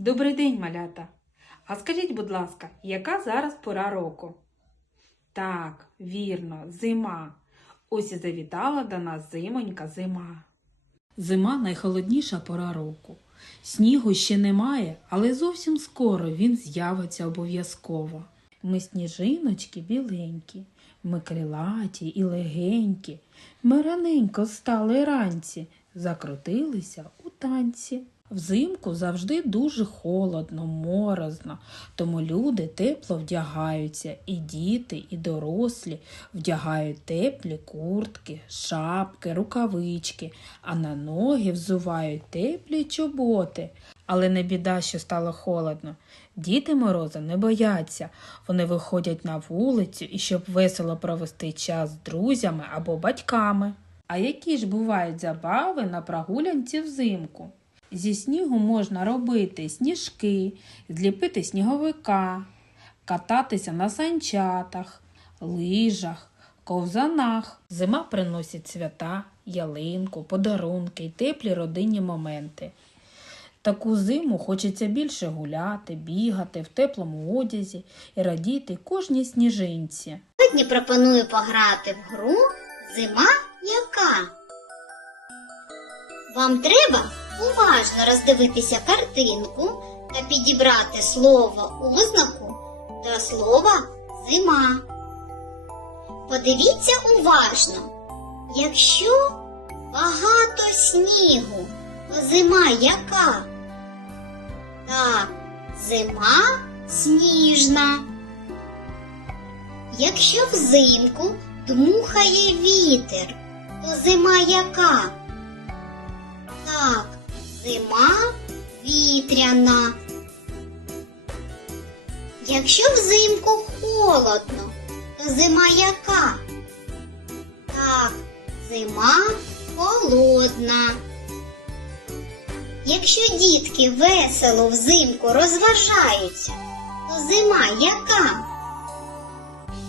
Добрий день, малята. А скажіть, будь ласка, яка зараз пора року? Так, вірно, зима. Ось і завітала до нас зимонька зима. Зима найхолодніша пора року. Снігу ще немає, але зовсім скоро він з'явиться обов'язково. Ми сніжиночки біленькі, ми крилаті і легенькі, ми раненько стали ранці, закрутилися у танці. Взимку завжди дуже холодно, морозно, тому люди тепло вдягаються, і діти, і дорослі вдягають теплі куртки, шапки, рукавички, а на ноги взувають теплі чоботи. Але не біда, що стало холодно. Діти мороза не бояться. Вони виходять на вулицю і щоб весело провести час з друзями або батьками. А які ж бувають забави на прогулянці взимку? Зі снігу можна робити сніжки, зліпити сніговика, кататися на санчатах, лижах, ковзанах. Зима приносить свята, ялинку, подарунки й теплі родинні моменти. Таку зиму хочеться більше гуляти, бігати в теплому одязі і радіти кожній сніжинці. Сьогодні пропоную пограти в гру Зима яка. Вам треба уважно роздивитися картинку та підібрати слово ознаку до слова зима. Подивіться уважно. Якщо багато снігу, то зима яка? Так, зима сніжна. Якщо взимку дмухає вітер, то зима яка? Так, зима вітряна. Якщо взимку холодно, то зима яка? Так, зима холодна. Якщо дітки весело взимку розважаються, то зима яка?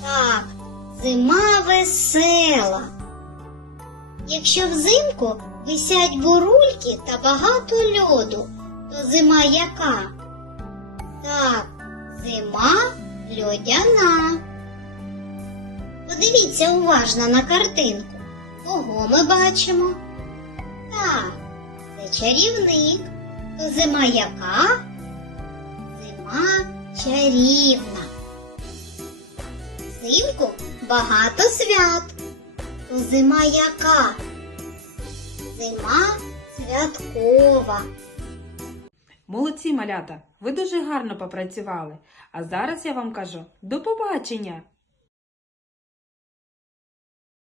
Так, зима весела. Якщо взимку висять бурульки та багато льоду, то зима яка? Так, зима льодяна. Подивіться уважно на картинку. Кого ми бачимо? Так, це чарівник. То зима яка? Зима чарівна. Взимку багато свят. То зима яка? Зима святкова. Молодці, малята, ви дуже гарно попрацювали. А зараз я вам кажу до побачення!